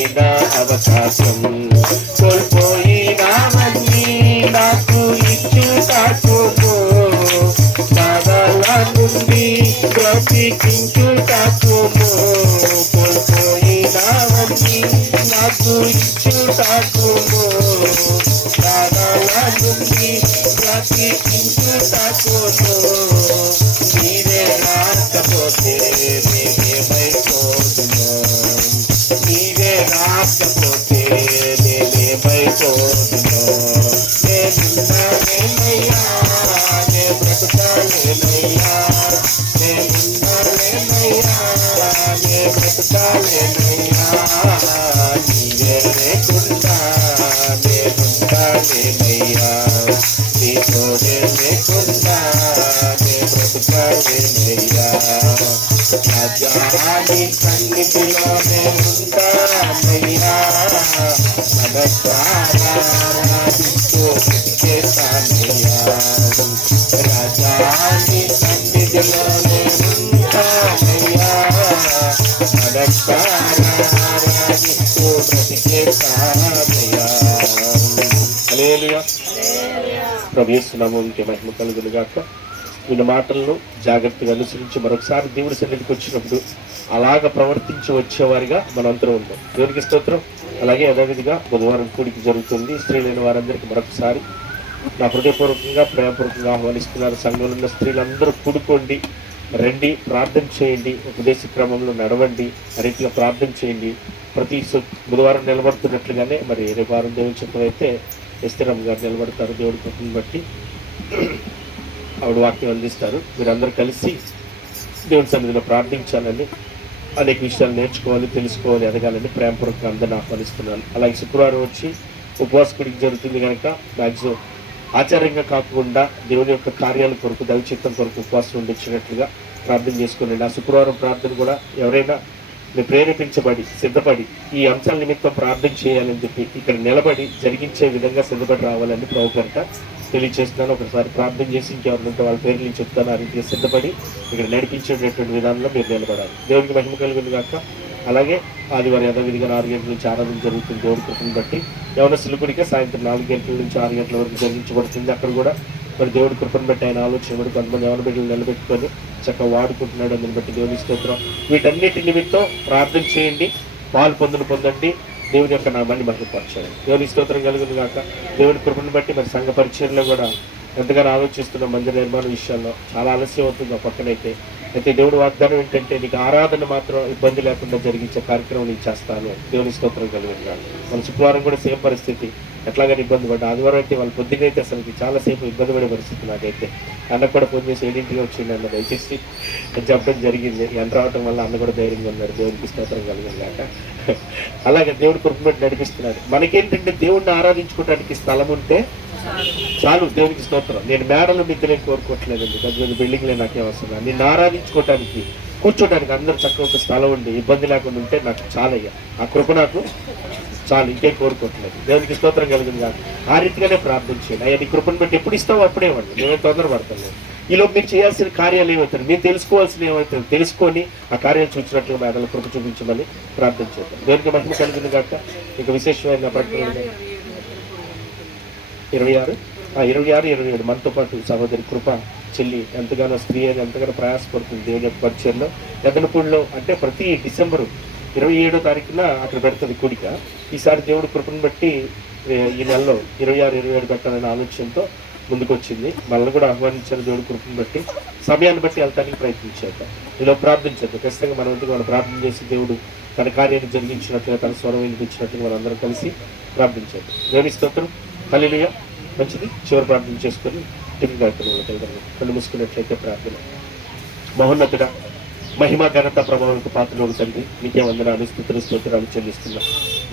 మీద అవకాశం? కోల్పోయినావన్నీ నాకు ఇచ్చుటాకును బాధల నుండి బ్రతికించుటాకును కోల్పోయినావన్నీ నాకు ఇచ్చుటాకును బాధల నుండి బ్రతికించుటాకును నీవే బ్రతుకాలేనయ్యా నేనున్నానేనయ్యా నే బ్రతుకాలేనయ్యా నీవే లేకుండా నేనుండాలేనయ్యా నీ తోడే లేకుండా నే బ్రతుకాలేనయ్యా రాజాని సన్నిధిలోనే ఉంటానయ్యా మనసారాధిస్తూ బ్రతికేస్తానయ్యా మహిమ కలుగును గాక. వీళ్ళ మాటలను జాగ్రత్తగా అనుసరించి మరొకసారి దేవుడి సన్నిధికి వచ్చినప్పుడు అలాగ ప్రవర్తించి వచ్చేవారిగా మనందరం ఉందాం దేవునికి స్తోత్రం. అలాగే యథావిధిగా బుధవారం కూడికి జరుగుతుంది. స్త్రీలైన వారందరికీ మరొకసారి నా హృదయపూర్వకంగా ప్రేమపూర్వకంగా ఆహ్వానిస్తున్నారు. సంఘంలో ఉన్న స్త్రీలందరూ కూడుకోండి రండి ప్రార్థన చేయండి ఉపదేశ క్రమంలో నడవండి ఆ ప్రార్థన చేయండి. ప్రతి సు- బుధవారం నిలబడుతున్నట్లుగానే మరి రేపు వారం దేవుని చిత్రం అయితే ఎస్తిరమ్మ గారు నిలబడతారు దేవుడి కృపను బట్టి ఆవిడ వాక్యం అందిస్తారు. మీరందరూ కలిసి దేవుని సన్నిధిలో ప్రార్థించాలని అనేక విషయాలు నేర్చుకోవాలి తెలుసుకోవాలి ఎదగాలని ప్రేమపూర్వకంగా అందరిని ఆహ్వానిస్తున్నాను. అలాగే శుక్రవారం వచ్చి ఉపవాస కుడికి జరుగుతుంది కనుక మ్యాక్సిమం ఆచార్యంగా కాకుండా దేవుని యొక్క కార్యాల కొరకు దైవచిత్తం కొరకు ఉపవాసం ఉండొచ్చినట్లుగా ప్రార్థన చేసుకోండి ఆ శుక్రవారం ప్రార్థన కూడా ఎవరైనా ప్రేరేపించబడి సిద్ధపడి ఈ అంశాల నిమిత్తం ప్రార్థన చేయాలని చెప్పి ఇక్కడ నిలబడి జరిగించే విధంగా సిద్ధపడి రావాలని ప్రభు గంట తెలియజేస్తున్నాను. ఒకసారి ప్రార్థన చేసి ఇంకెవరినంటే వాళ్ళ పేర్లు నేను చెప్తాను. ఆ రీతిగా సిద్ధపడి ఇక్కడ నడిపించేటటువంటి విధానంలో మీరు నిలబడాలి. దేవునికి మహిమ కలుగును కాక అలాగే ఆదివారం యథావిధిగా నాలుగు గంటల నుంచి ఆరాధన జరుగుతుంది. దేవుడి కృపను బట్టి యవనస్తులు గుడికే సాయంత్రం నాలుగు గంటల నుంచి ఆరు గంటల వరకు జరిగించబడుతుంది అక్కడ కూడా మరి దేవుడి కృపను బట్టి ఆయన ఆలోచన బట్టి కొంతమంది ఎవరి బిడ్డలు నిలబెట్టుకొని చక్కగా వాడుకుంటున్నాడు. అందుని బట్టి దేవుని స్తోత్రం. వీటన్నిటి నిమిత్తం ప్రార్థన చేయండి. పాలు పొందును పొందండి. దేవుని యొక్క నామాన్ని మహిమపరచండి. దేవుని స్తోత్రం కలుగును కాక దేవుని కృపను బట్టి మరి సంఘ పరిచయంలో కూడా ఎంతగానో ఆలోచిస్తున్న మందిర నిర్మాణ విషయాల్లో చాలా ఆలస్యం అవుతుంది. ఆ పక్కనైతే అయితే దేవుడు వాగ్దానం ఏంటంటే నీకు ఆరాధన మాత్రం ఇబ్బంది లేకుండా జరిగించే కార్యక్రమం నేను చేస్తాను. దేవుని స్తోత్రం కలిగిన మన శుక్రవారం కూడా సేమ్ పరిస్థితి. ఎట్లాగని ఇబ్బంది పడ్డా. ఆదివారం అయితే పొద్దున్నైతే పొద్దునైతే అసలు చాలాసేపు ఇబ్బంది పడే పరిస్థితి నాకైతే. అన్న కూడా ఫోన్ చేసి ఏడింటిగా వచ్చింది అన్న దయచేసి చెప్పడం జరిగింది. ఎంత రావటం వల్ల అన్న కూడా ధైర్యంగా ఉన్నారు. దేవునికి స్తోత్రం కలిగిందాక అలాగే దేవుడు కుటుంబం నడిపిస్తున్నాడు. మనకేంటంటే దేవుడిని ఆరాధించుకోవడానికి స్థలం ఉంటే చాలు. దేవునికి స్తోత్రం. నేను మేడలు మిద్దలే కోరుకోవట్లేదండి పెద్ద పెద్ద బిల్డింగ్లే నాకేం అవసరం. నిన్ను ఆరాధించుకోవటానికి కూర్చోడానికి అందరు చక్కగా ఒక స్థలం ఉండి ఇబ్బంది లేకుండా ఉంటే నాకు చాలయ్యా ఆ కృప నాకు చాలు ఇంకేం కోరుకోవట్లేదు. దేవునికి స్తోత్రం కలిగింది కాదు ఆ రీతిగానే ప్రార్థించాను అయ్యా నీ కృపను బట్టి ఎప్పుడు ఇస్తావు అప్పుడే ఇవ్వండి. నేనేం తొందరపడతాను ఈలోపు మీరు చేయాల్సిన కార్యాలు ఏమవుతారు మీరు తెలుసుకోవాల్సిన ఏమవుతుంది తెలుసుకొని ఆ కార్యాలు చూసినట్లు మేడల కృప చూపించమని ప్రార్థించేద్దాం దేవునికి మహిమ కలిగింది కాక ఇక విశేషమైన ప్రకటన ఇరవై ఆరు? ఆ ఇరవై ఆరు ఇరవై ఏడు. మనతో పాటు సహోదరి కృప చెల్లి ఎంతగానో స్త్రీ అని ఎంతగానో ప్రయాసపడుతుంది దేవుని యొక్క పరిచయంలో ఎదనపూడిలో అంటే ప్రతి డిసెంబరు ఇరవై ఏడో తారీఖున అక్కడ పెడుతుంది కూడిక. ఈసారి దేవుడు కృపను బట్టి ఈ నెలలో ఇరవై ఆరు ఇరవై ఏడు పెట్టాలనే ఆలోచనతో ముందుకొచ్చింది. మనల్ని కూడా ఆహ్వానించారు దేవుడు కృపను బట్టి. సమయాన్ని బట్టి వెళ్తానికి ప్రయత్నించేద్దాం ఇలా ప్రార్థించద్దు ఖచ్చితంగా మన వంతుగా మనం ప్రార్థన చేసి దేవుడు తన కార్యాన్ని జరిగించినట్లుగా తన స్వరం వినిపించినట్లుగా మనందరం కలిసి ప్రార్థించేద్దాం. దేవుని స్తోత్రం. హల్లెలూయా. మంచిది. చివరి ప్రార్థన చేసుకొని తిరిగి కార్యక్రమంలో వెళ్దాం కళ్ళు మూసుకున్నట్లయితే ప్రార్థన. మహోన్నతుడ మహిమ ఘనత ప్రభావానికి పాత్రలో తండ్రి నీకే వందనాలు స్థుతులు స్తోత్రాలు చెల్లిస్తున్నా.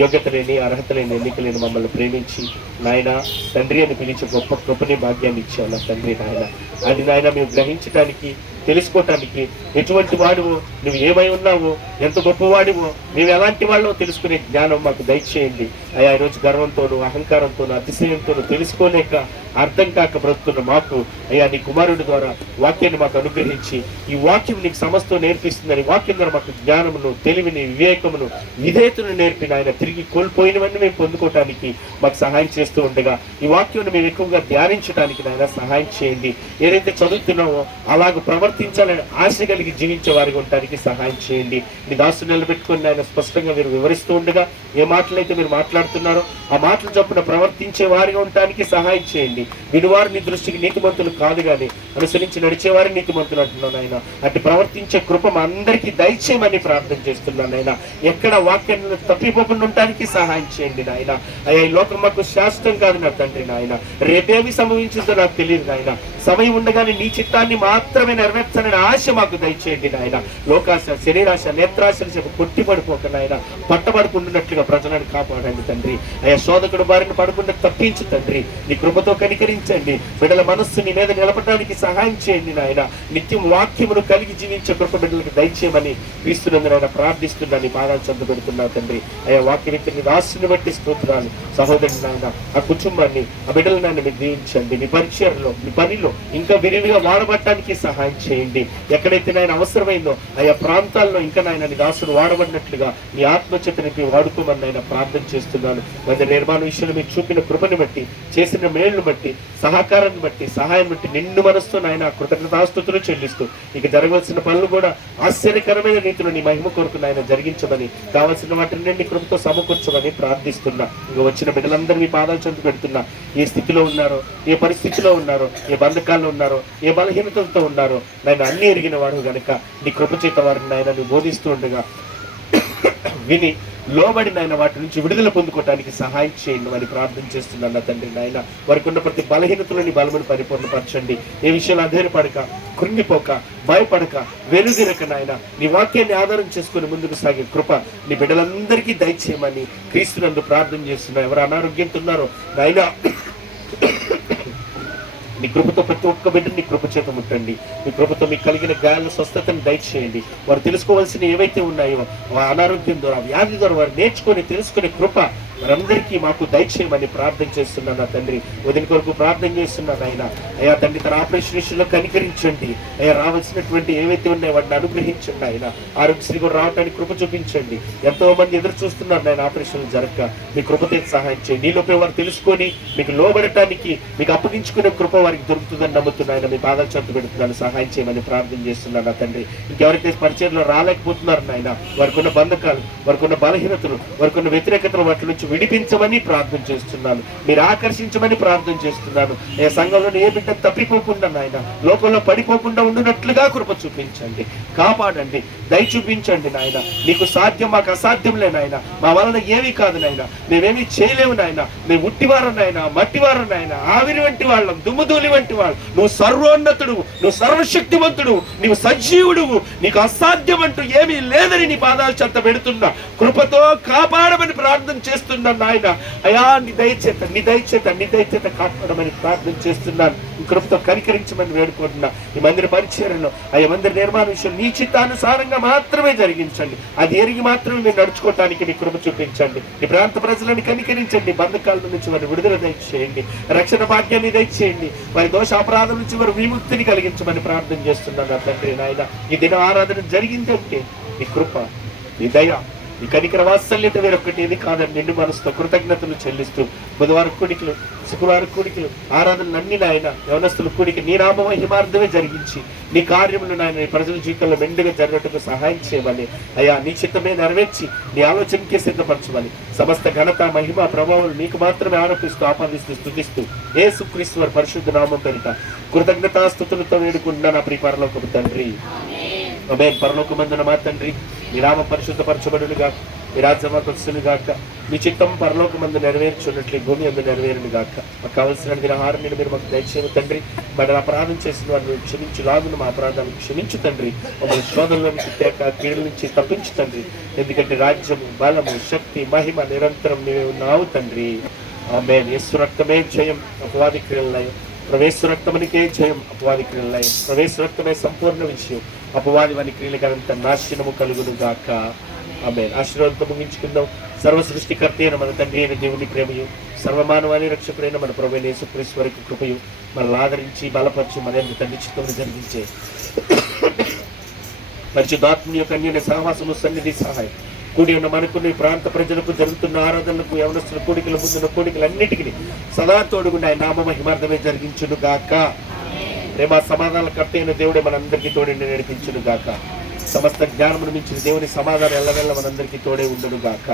యోగ్యత లేని అర్హత లేని ఎన్నిక లేని మమ్మల్ని ప్రేమించి నాయన తండ్రి అని పిలిచి గొప్ప కృపని భాగ్యాన్ని ఇచ్చావు నా తండ్రి నాయన. అది నాయన మేము గ్రహించడానికి తెలుసుకోవటానికి ఎటువంటి వాడివో నువ్వు ఏమై ఉన్నావో ఎంత గొప్పవాడివో మేము ఎలాంటి వాళ్ళో తెలుసుకునే జ్ఞానం మాకు దయచేయండి. అయ్యా ఈరోజు గర్వంతోనూ అహంకారంతోనూ అతిశయంతోనూ తెలుసుకోలేక అర్థం కాక బ్రతుకున్న మాకు అయ్యా నీ కుమారుడి ద్వారా వాక్యాన్ని మాకు అనుగ్రహించి ఈ వాక్యం నీకు సమస్తం నేర్పిస్తుందని వాక్యం ద్వారా మాకు జ్ఞానమును తెలివిని వివేకమును విధేయతను నేర్పిన ఆయన తిరిగి కోల్పోయినవన్నీ మేము పొందుకోవటానికి మాకు సహాయం చేస్తూ ఉండగా ఈ వాక్యం మేము ఎక్కువగా ధ్యానించడానికి నాయన సహాయం చేయండి. ఏదైతే చదువుతున్నామో అలాగ ప్రవర్తించాలని ఆశ కలిగి జీవించే వారికి ఉండటానికి సహాయం చేయండి. మీ దాసు నిలబెట్టుకుని ఆయన స్పష్టంగా మీరు వివరిస్తూ ఉండగా ఏ మాటలైతే మీరు మాట్లాడుతున్నారో ఆ మాటలు చొప్పున ప్రవర్తించే వారిగా ఉండటానికి సహాయం చేయండి. వినువారు నీ దృష్టికి నీతిమంతులు కాదు కానీ అనుసరించి నడిచేవారి నీతిమంతులు అంటున్నాను ఆయన అటు ప్రవర్తించే కృప మా అందరికీ దయచేయమని ప్రార్థన చేస్తున్నాను ఆయన ఎక్కడ వాక్యాన్ని తప్పిపోకుండా ఉండటానికి సహాయం చేయండి నాయన. అయ్యా ఈ లోకం మాకు శాస్త్రం కాదు నా తండ్రి నాయన. రేపేమి సంభవించిందో నాకు తెలియదు నాయన. సమయం ఉండగానే నీ చిత్తాన్ని మాత్రమే నెరవేర్చాలని ఆశ మాకు దయచేయండి నాయన. లోకాశ శరీరాశ నేత్రాశలు చెప్పి కొట్టి పడిపోక నాయన. పట్టబడుకుంటున్నట్లుగా ప్రజలను కాపాడండి తండ్రి. అయ్యా శోధకుడు బారిన పడకుండా తప్పించు తండ్రి. నీ కృపతో కనికరించండి. బిడ్డల మనస్సు నీ మీద నిలబడడానికి సహాయం చేయండి నాయన. నిత్యం వాక్యమును కలిగి జీవించే కృప బిడ్డలకు దయచేయమని క్రీస్తునందు నాయన ప్రార్థిస్తున్నాను. పాదాలు చెంద పెడుతున్నా తండ్రి. అయ్యా వాక్య వ్యక్తిని రాసుని బట్టి స్తోత్రాలు. సహోదరుడు నాయన ఆ కుటుంబాన్ని ఆ బిడ్డల నాయన మీరు దీవించండి. మీ పరిచయంలో మీ పనిలో ఇంకా విరివిగా వాడబడటానికి సహాయం చేయండి. ఎక్కడైతే నాయన అవసరమైందో ఆయా ప్రాంతాల్లో ఇంకా నాయన నీ దాసుడు వాడబడినట్లుగా నీ ఆత్మచేతనికి వాడుకోమని ఆయన ప్రార్థన చేస్తున్నాను. మధ్య నిర్మాణ విషయంలో మీరు చూపిన కృపని బట్టి చేసిన మేలును బట్టి సహకారాన్ని బట్టి సహాయం బట్టి నిన్ను మనస్తో నాయన కృతజ్ఞతాస్థుతులు చెల్లిస్తూ. ఇక జరగవలసిన పనులు కూడా ఆశ్చర్యకరమైన రీతిలో నీ మహిమ కొరకు నాయన జరిగించమని కావలసిన వాటిని నీ కృపతో సమకూర్చమని ప్రార్థిస్తున్నా. ఇక వచ్చిన బిడ్డలందరూ మీ పాదాలు చెందు పెడుతున్నా ఏ స్థితిలో ఉన్నారో ఏ పరిస్థితిలో ఉన్నారో ఏ బంధకాల్లో ఉన్నారో ఏ బలహీనతలతో ఉన్నారో నాయన అన్ని ఎరిగిన వాడు గనుక నీ కృపచేత వారిని నాయన నువ్వు బోధిస్తూ ఉండగా. విని లోబడి నాయన వాటి నుంచి విడుదల పొందుకోవటానికి సహాయం చేయండి అని ప్రార్థన చేస్తున్నాను నా తండ్రి నాయన. వారికి ఉన్న ప్రతి బలహీనతలని బలమును పరిపూర్ణపరచండి. ఏ విషయాలు అధైర్యపడక కృంగిపోక భయపడక వెనుదిరక నాయన. నీ వాక్యాన్ని ఆధారం చేసుకుని ముందుకు సాగే కృప నీ బిడ్డలందరికీ దయచేయమని క్రీస్తునందు ప్రార్థన చేస్తున్నా ఎవరు అనారోగ్యంతో ఉన్నారో నాయన. నీ కృపతో ప్రతి ఒక్క బిడ్డని నీ కృప చేత ముట్టండి. మీ కృపతో మీకు కలిగిన గాయాల స్వస్థతను దయచేయండి. వారు తెలుసుకోవాల్సిన ఏవైతే ఉన్నాయో ఆ అనారోగ్యం ద్వారా వ్యాధి ద్వారా వారు నేర్చుకొని తెలుసుకునే కృప మనందరికీ మాకు దయచేయమని ప్రార్థన చేస్తున్నాను నా తండ్రి. వదిన కొరకు ప్రార్థన చేస్తున్నాను ఆయన అయ్యా తండ్రి తన ఆపరేషన్ విషయంలో కనికరించండి. అయ్యా రావాల్సినటువంటి ఏవైతే ఉన్నాయో వాటిని అనుగ్రహించండి ఆయన ఆరోగ్యశ్రీ కూడా రావడానికి కృప చూపించండి. ఎంతో మంది ఎదురు చూస్తున్నారు నేను ఆపరేషన్ జరగక. మీ కృపతో సహాయం చేయండి. నీలోపే వారు తెలుసుకొని మీకు లోబడటానికి మీకు అప్పగించుకునే కృప వారికి దొరుకుతుందని నమ్ముతున్నాయన మీ బాధలు చెంత పెడుతున్నాను. సహాయం చేయమని ప్రార్థన చేస్తున్నాను నా తండ్రి. ఇంకెవరైతే పరిచయంలో రాలేకపోతున్నారు నాయన వారికి ఉన్న బంధకాలు వారికి ఉన్న బలహీనతలు వారికి ఉన్న వ్యతిరేకతలు వాటి నుంచి విడిపించమని ప్రార్థన చేస్తున్నాను. మీరు ఆకర్షించమని ప్రార్థన చేస్తున్నాను. ఏ సంఘంలో ఏ బిడ్డ తప్పిపోకుండా నాయన లోకంలో పడిపోకుండా ఉండునట్లుగా కృప చూపించండి. కాపాడండి. దయ చూపించండి నాయన. నీకు సాధ్యం మాకు అసాధ్యంలే నాయన. మా వలన ఏమీ కాదు నాయన. మేమేమీ చేయలేము నాయన. మేము ఉట్టివారం నాయన మట్టివారం నాయన. ఆవిరి వంటి వాళ్ళం దుమ్ముదూలి వంటి వాళ్ళు. నువ్వు సర్వోన్నతుడు నువ్వు సర్వశక్తివంతుడు నీవు సజీవుడు నీకు అసాధ్యం అంటూ ఏమీ లేదని నీ పాదాలు చెత్త పెడుతున్నా. కృపతో కాపాడమని ప్రార్థన చేస్తున్నాను నాయన. అయా నీ దయచేత నీ దయచేత నీ దయచేత కాపాడమని ప్రార్థన చేస్తున్నాను. కృపతో కనికరించమని వేడుకుంటున్నా. ఈ మందిర పరిచయంలో ఆ మందిర నిర్మాణ విషయం నీ చిత్తానుసారంగా మాత్రమే జరిగించండి. అది ఎరిగి మాత్రమే మీరు నడుచుకోవటానికి మీ కృప చూపించండి. ఈ ప్రాంత ప్రజలను కనికరించండి. బంధకాల నుంచి వారిని విడుదల దయచేయండి. రక్షణ భాగ్యాన్ని దయచేయండి. వారి దోష అపరాధం నుంచి వారి విముక్తిని కలిగించమని ప్రార్థన చేస్తున్నాను తండ్రి నాయన. ఈ దిన ఆరాధన జరిగిందంటే నీ కృప నీ దయ ఈ కనికర వాత్సల్యత వేరొకటి ఏది కాదని నిండు మనసుతో కృతజ్ఞతలు చెల్లిస్తూ బుధవారం కూడికలు శుక్రవారం కూడికలు ఆరాధనలు అన్ని నాయన యవనస్తుల కూడిక నీ నామ మహిమార్థమే జరిగించి నీ కార్యములు నాయన నీ ప్రజల జీవితంలో మెండుగా జరగటకు సహాయం చేయమని. అయ్యా నీ చిత్తమే నెరవేర్చి నీ ఆలోచనకే సిద్ధపరచమని. సమస్త ఘనత మహిమ ప్రభావం నీకు మాత్రమే ఆరోపిస్తూ ఆపాదిస్తూ స్థుతిస్తూ ఏ సుక్రీశ్వర పరిశుద్ధ నామం పేరిట కృతజ్ఞతాస్థుతులతో వేడుకుంటున్నా నా ప్రియ పరలోకపు తండ్రి. అమే పరలోకమందున మా తండ్రి మీ నామ పరిశుద్ధపరచబడును మీ రాజ్యమా కొలుసును మీ చిత్తం పరలోకమందు నెరవేర్చున్నట్లు భూమి అందు నెరవేరునుగాక. మాకు కావలసిన ఆహారం మీరు మాకు దయచేయము తండ్రి. మరి అపరాధం చేసిన వారిని క్షమించు. లాగును మా అపరాధాన్ని క్షమించు తండ్రి. మమ్మల్ని శోధనల నుంచి తేక కీడుల నుంచి తప్పించు తండ్రి. ఎందుకంటే రాజ్యము బలము శక్తి మహిమ నిరంతరం నీవే ఉన్నావు తండ్రి. ఆమె యేసు రక్తమే జయం అపవాది క్రియలయం ప్రవేశ రక్తమునికే జయం అపవాది క్రియలయం ప్రవేశ రక్తమే సంపూర్ణ విషయం అపవాది వాని క్రియలకంత నాశనము కలుగును గాక ఆమె ఆశీర్వాదంతో ముగించుకుందాం. సర్వ సృష్టికర్త అయిన మన తండ్రి అయిన దేవుని ప్రేమయు సర్వమానవాని రక్షకుడైన మన ప్రభు యేసుక్రీశ్వరికి కృపయు మనల్ని ఆదరించి బలపరిచి మన యొక్క తండ్రి చిత్తమును జరిగించే. పరిశుద్ధాత్మ యొక్క అన్యుల సహవాసము సన్నిధి సహాయం. కూడి ఉన్న మనకు ప్రాంత ప్రజలకు జరుగుతున్న ఆరాధనలకు యవనస్తుల కోడికల ముందున్న కోడికలన్నిటికీ సదా తోడుగుండా ఆయన నామ మహిమార్థమే జరిగించును గాక ప్రేమ సమాధానాల కర్త అయిన దేవుడే మనందరికీ తోడండి నడిపించును గాక. సమస్త జ్ఞానమును మించిన దేవుని సమాధానం ఎల్లవెల్ల మనందరికీ తోడే ఉండును గాక.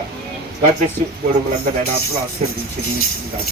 గాడ్ బ్లెస్ దేవుడు మనందరినీ ఆయన ఆశీర్వదించి దీవించును గాక.